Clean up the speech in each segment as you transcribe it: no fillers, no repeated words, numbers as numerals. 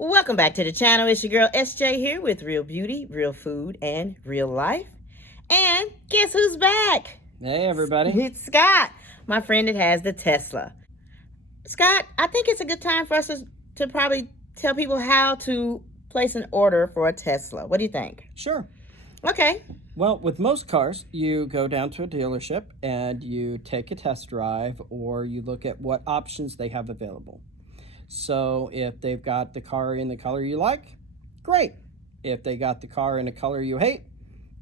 Welcome back to the channel. It's your girl SJ here with Real Beauty, Real Food, and Real Life. And guess who's back? Hey, everybody. It's Scott, my friend that has the Tesla. Scott, I think it's a good time for us to probably tell people how to place an order for a Tesla. What do you think? Sure. Okay. Well, with most cars, you go down to a dealership and you take a test drive, or you look at what options they have available. So if they've got the car in the color you like, great. If they got the car in a color you hate,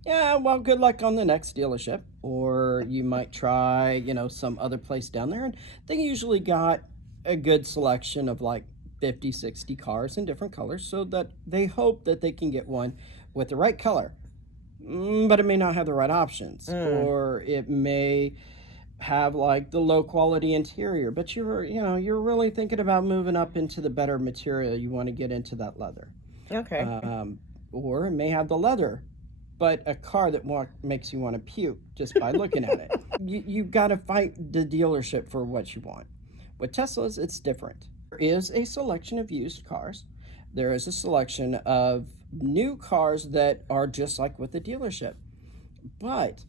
yeah, well, good luck on the next dealership. Or you might try, some other place down there. And they usually got a good selection of like 50, 60 cars in different colors, so that they hope that they can get one with the right color. But it may not have the right options, or it may have like the low quality interior, but you're really thinking about moving up into the better material. You want to get into that leather. Okay. Or it may have the leather, but a car that makes you want to puke just by looking at it. You've got to fight the dealership for what you want. With Teslas, it's different. There is a selection of used cars. There is a selection of new cars that are just like with the dealership. But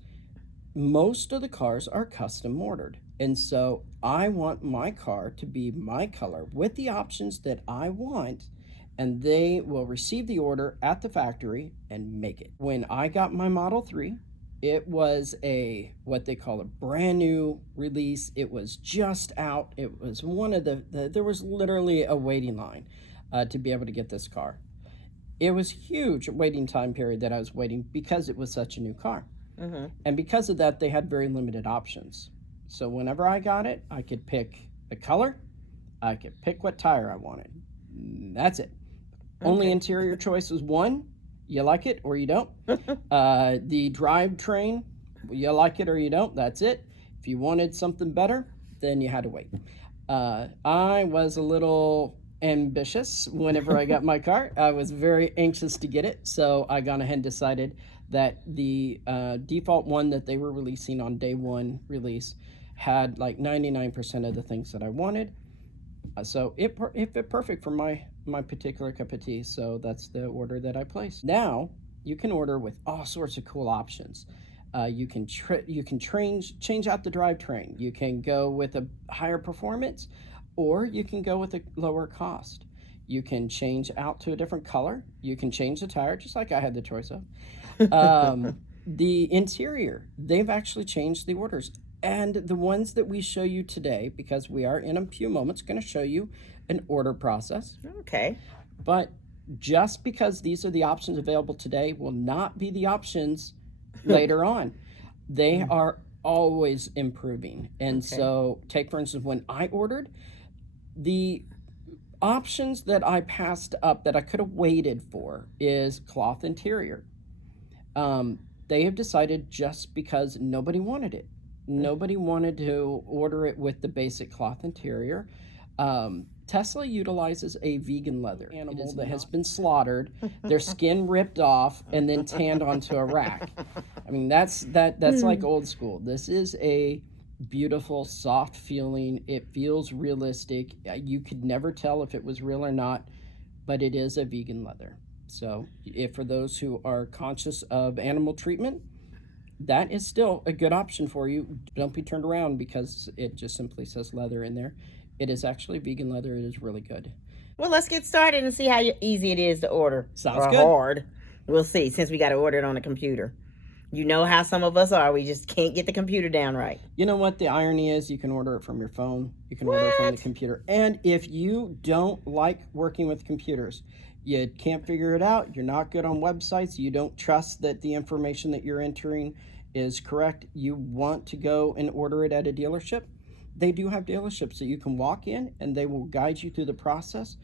most of the cars are custom ordered. And so I want my car to be my color with the options that I want, and they will receive the order at the factory and make it. When I got my Model 3, it was what they call a brand new release. It was just out. It was one of there was literally a waiting line to be able to get this car. It was huge waiting time period that I was waiting because it was such a new car. And because of that, they had very limited options. So whenever I got it, I could pick the color, I could pick what tire I wanted. That's it. Only interior choice was one. You like it or you don't. The drivetrain, you like it or you don't. That's it. If you wanted something better, then you had to wait. I was a little ambitious whenever I got my car. I was very anxious to get it, so I gone ahead and decided that the default one that they were releasing on day one release had like 99% of the things that I wanted. So it fit perfect for my particular cup of tea. So that's the order that I placed. Now you can order with all sorts of cool options. You can change out the drivetrain. You can go with a higher performance, or you can go with a lower cost. You can change out to a different color. You can change the tire, just like I had the choice of. The interior, they've actually changed the orders. And the ones that we show you today, because we are in a few moments going to show you an order process. Okay. But just because these are the options available today will not be the options later on. They are always improving. And so take, for instance, when I ordered, the options that I passed up that I could have waited for is cloth interior. They have decided, just because nobody wanted it. Nobody wanted to order it with the basic cloth interior. Tesla utilizes a vegan leather animal that has been slaughtered, their skin ripped off, and then tanned onto a rack. I mean, that's like old school. This is a beautiful, soft feeling. It feels realistic. You could never tell if it was real or not, but it is a vegan leather. So if for those who are conscious of animal treatment, that is still a good option for you. Don't be turned around because it just simply says leather in there. It is actually vegan leather. It is really good. Well, let's get started and see how easy it is to order. Sounds or good. Hard. We'll see, since we got to order it on the computer. You know how some of us are. We just can't get the computer down right. You know what the irony is? You can order it from your phone. You can order it from the computer. And if you don't like working with computers, you can't figure it out, you're not good on websites, you don't trust that the information that you're entering is correct, you want to go and order it at a dealership, they do have dealerships that you can walk in and they will guide you through the process.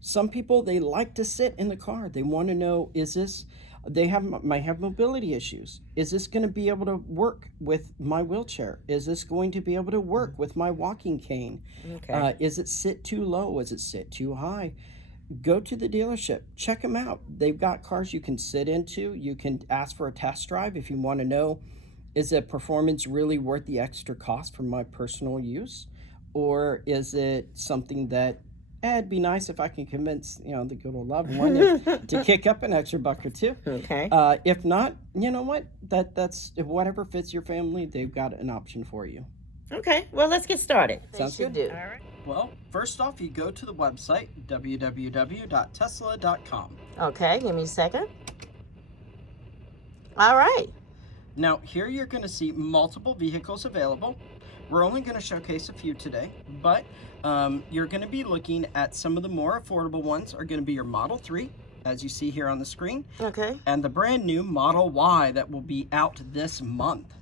Some people, they like to sit in the car. They want to know, might have mobility issues. Is this going to be able to work with my wheelchair? Is this going to be able to work with my walking cane? Is it sit too low? Is it sit too high? Go to the dealership, check them out. They've got cars you can sit into. You can ask for a test drive if you want to know, is the performance really worth the extra cost for my personal use? Or is it something that It'd be nice if I can convince, the good old loved one to kick up an extra buck or two. Okay. If not, you know what? That's whatever fits your family. They've got an option for you. Okay. Well, let's get started. Sounds good. Do. All right. Well, first off, you go to the website www.tesla.com. Okay. Give me a second. All right. Now, here you're going to see multiple vehicles available. We're only going to showcase a few today, but you're going to be looking at some of the more affordable ones are going to be your Model 3, as you see here on the screen. Okay. And the brand new Model Y that will be out this month.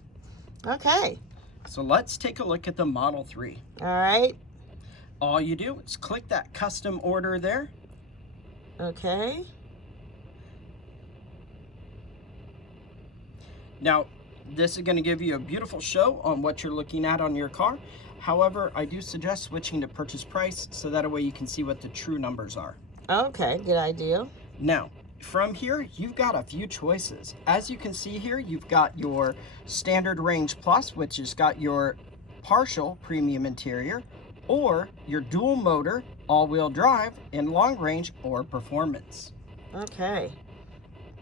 Okay. So let's take a look at the Model 3. All right. All you do is click that custom order there. Okay. Now, this is going to give you a beautiful show on what you're looking at on your car. However, I do suggest switching to purchase price so that way you can see what the true numbers are. Okay, good idea. Now, from here, you've got a few choices. As you can see here, you've got your Standard Range Plus, which has got your partial premium interior, or your dual motor, all-wheel drive, in long range or performance. Okay.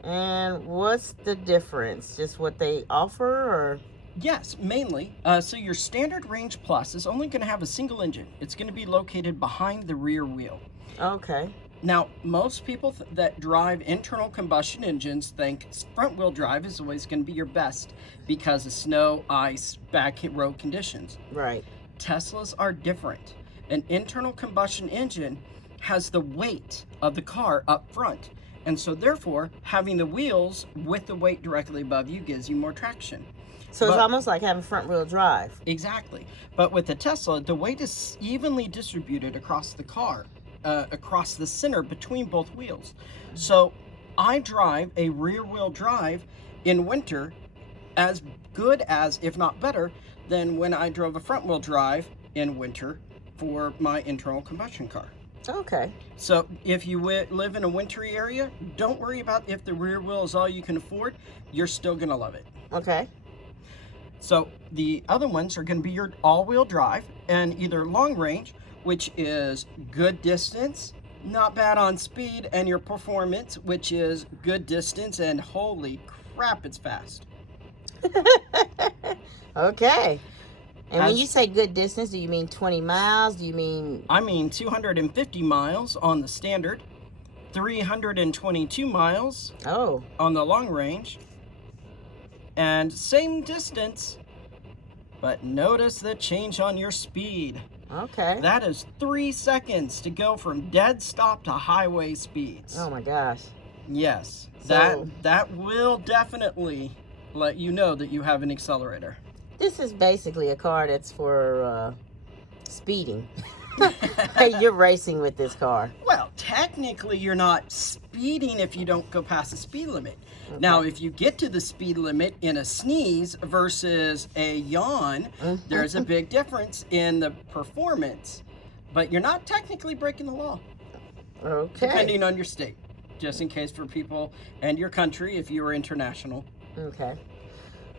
And what's the difference? Just what they offer, or? Yes, mainly. So your Standard Range Plus is only going to have a single engine. It's going to be located behind the rear wheel. Okay. Now, most people that drive internal combustion engines think front-wheel drive is always going to be your best because of snow, ice, back road conditions. Right. Teslas are different. An internal combustion engine has the weight of the car up front. And so therefore, having the wheels with the weight directly above you gives you more traction. So it's almost like having front wheel drive. Exactly. But with the Tesla, the weight is evenly distributed across the car, across the center between both wheels. So I drive a rear wheel drive in winter as good as, if not better, than when I drove a front wheel drive in winter for my internal combustion car. Okay. So if you live in a wintry area, don't worry about if the rear wheel is all you can afford. You're still going to love it. Okay. So the other ones are going to be your all-wheel drive and either long range, which is good distance, not bad on speed, and your performance, which is good distance and holy crap, it's fast. Okay. And when you say good distance, do you mean 20 miles? Do you mean... I mean 250 miles on the standard, 322 miles on the long range, and same distance, but notice the change on your speed. Okay. That is 3 seconds to go from dead stop to highway speeds. Oh my gosh. Yes, So, that will definitely let you know that you have an accelerator. This is basically a car that's for speeding. You're racing with this car. Well, technically you're not speeding if you don't go past the speed limit. Okay. Now, if you get to the speed limit in a sneeze versus a yawn, there's a big difference in the performance. But you're not technically breaking the law. Okay. Depending on your state, just in case for people and your country if you are international. Okay.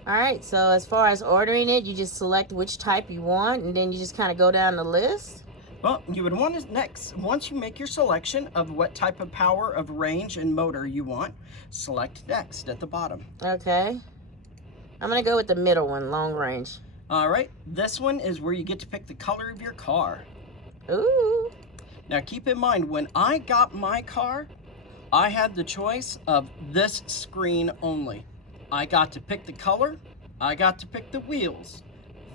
All right, so as far as ordering it, you just select which type you want, and then you just kind of go down the list? Well, you would want to once you make your selection of what type of power of range and motor you want, select next at the bottom. Okay. I'm going to go with the middle one, long range. All right, this one is where you get to pick the color of your car. Ooh. Now keep in mind, when I got my car, I had the choice of this screen only. I got to pick the color, I got to pick the wheels.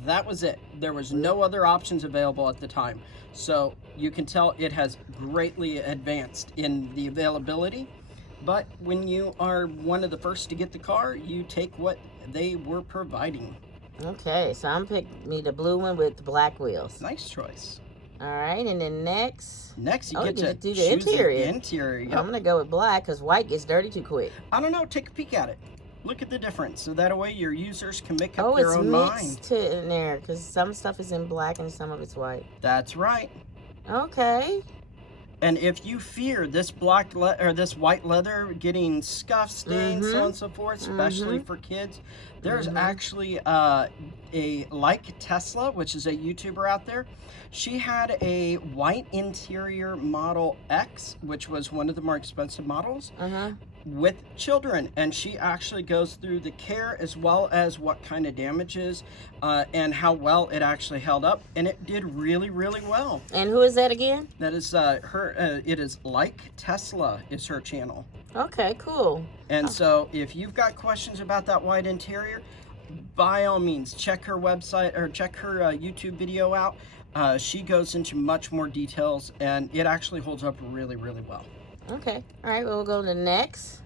That was it. There was no other options available at the time. So you can tell it has greatly advanced in the availability. But when you are one of the first to get the car, you take what they were providing. Okay, so I'm picking me the blue one with the black wheels. Nice choice. All right, and then next you get to do the choose interior. the interior. Yep. I'm going to go with black because white gets dirty too quick. I don't know. Take a peek at it. Look at the difference. So that way your users can make up their own mind. Oh, it's mixed in there because some stuff is in black and some of it's white. That's right. Okay. And if you fear this this white leather getting scuff stains, so on and so forth, especially for kids, there's actually a like Tesla, which is a YouTuber out there. She had a white interior Model X, which was one of the more expensive models, with children, and she actually goes through the care as well as what kind of damages and how well it actually held up, and it did really, really well. And who is that again? That is her. It is Like Tesla is her channel. Okay, cool. And so if you've got questions about that white interior, by all means check her website or check her YouTube video out. She goes into much more details, and it actually holds up really, really well. Okay. All right, well, we'll go to the next.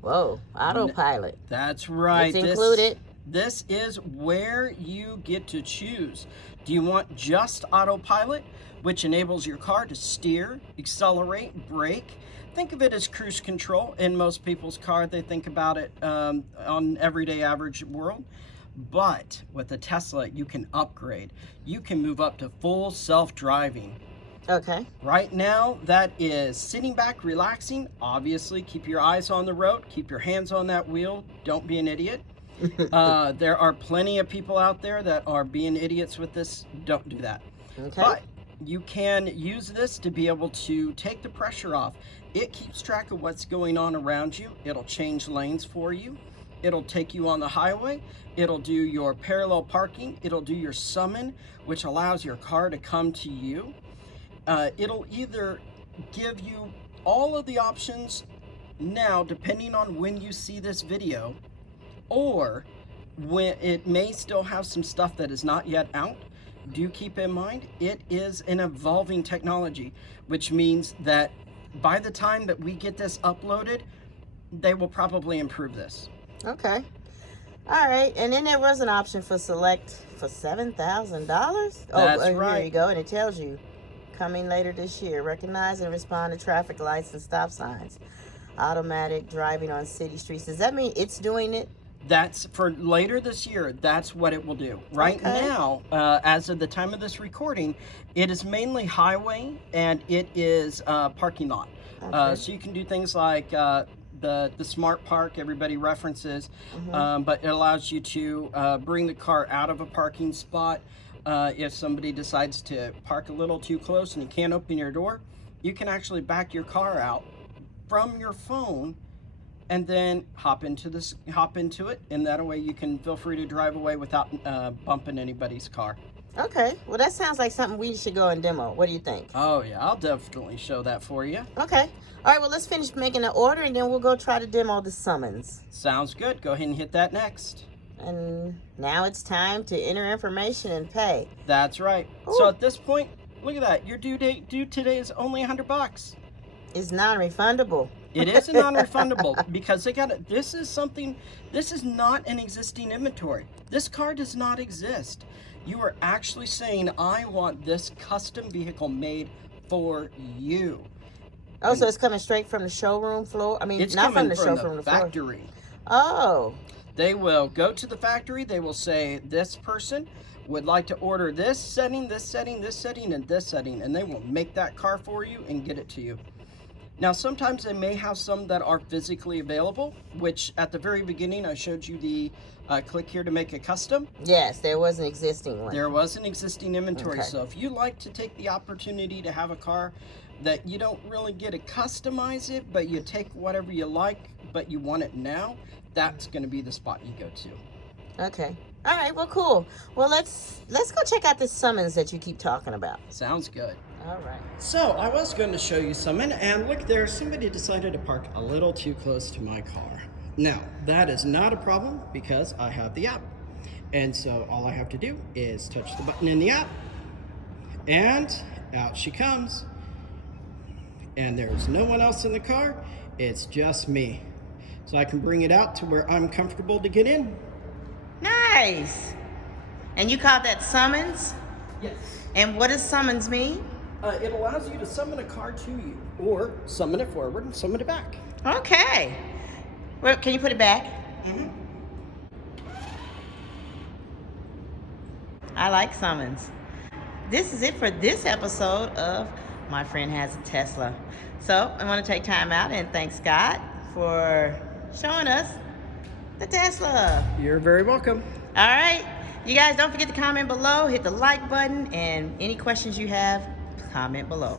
Whoa, autopilot. That's right. It's included. This is where you get to choose. Do you want just autopilot, which enables your car to steer, accelerate, brake? Think of it as cruise control. In most people's car, they think about it on everyday average world. But with the Tesla, you can upgrade. You can move up to full self-driving. Okay. Right now, that is sitting back, relaxing. Obviously, keep your eyes on the road. Keep your hands on that wheel. Don't be an idiot. There are plenty of people out there that are being idiots with this. Don't do that. Okay. But you can use this to be able to take the pressure off. It keeps track of what's going on around you. It'll change lanes for you. It'll take you on the highway. It'll do your parallel parking. It'll do your summon, which allows your car to come to you. It'll either give you all of the options now, depending on when you see this video, or when it may still have some stuff that is not yet out. Do keep in mind, it is an evolving technology, which means that by the time that we get this uploaded, they will probably improve this. Okay. All right. And then there was an option for select for $7,000. That's right. Here you go. And it tells you coming later this year. Recognize and respond to traffic lights and stop signs. Automatic driving on city streets. Does that mean it's doing it? That's for later this year. That's what it will do. Right now, as of the time of this recording, it is mainly highway and it is parking lot. So you can do things like the smart park everybody references, but it allows you to bring the car out of a parking spot. If somebody decides to park a little too close and you can't open your door, you can actually back your car out from your phone and then hop into it, and that way you can feel free to drive away without bumping anybody's car. Okay, well that sounds like something we should go and demo. What do you think? Oh yeah, I'll definitely show that for you. Okay, all right, well let's finish making the order and then we'll go try to demo the summons. Sounds good. Go ahead and hit that next. And now it's time to enter information and pay. That's right. Ooh. So at this point, look at that. Your due today is only $100. It's non-refundable. It is a non-refundable because this is not an existing inventory. This car does not exist. You are actually saying, I want this custom vehicle made for you. Oh, so it's coming straight from the showroom floor? I mean, it's not coming from the showroom floor. Factory. Oh. They will go to the factory. They will say, this person would like to order this setting, this setting, this setting, and this setting, and they will make that car for you and get it to you. Now, sometimes they may have some that are physically available, which at the very beginning, I showed you the click here to make a custom. Yes, there was an existing one. There was an existing inventory. Okay. So if you like to take the opportunity to have a car that you don't really get to customize it, but you take whatever you like, but you want it now, that's going to be the spot you go to. Okay. All right, well, cool. Well, let's go check out this summons that you keep talking about. Sounds good. All right. So I was going to show you something, and look there, somebody decided to park a little too close to my car. Now, that is not a problem because I have the app. And so all I have to do is touch the button in the app, and out she comes. And there's no one else in the car, it's just me. So I can bring it out to where I'm comfortable to get in. Nice. And you call that summons? Yes. And what does summons mean? It allows you to summon a car to you, or summon it forward and summon it back. Okay. Well, can you put it back? Mm-hmm. I like summons. This is it for this episode of my friend has a Tesla. So I want to take time out and thank Scott for showing us the Tesla. You're very welcome. All right. You guys don't forget to comment below, hit the like button, and any questions you have, comment below.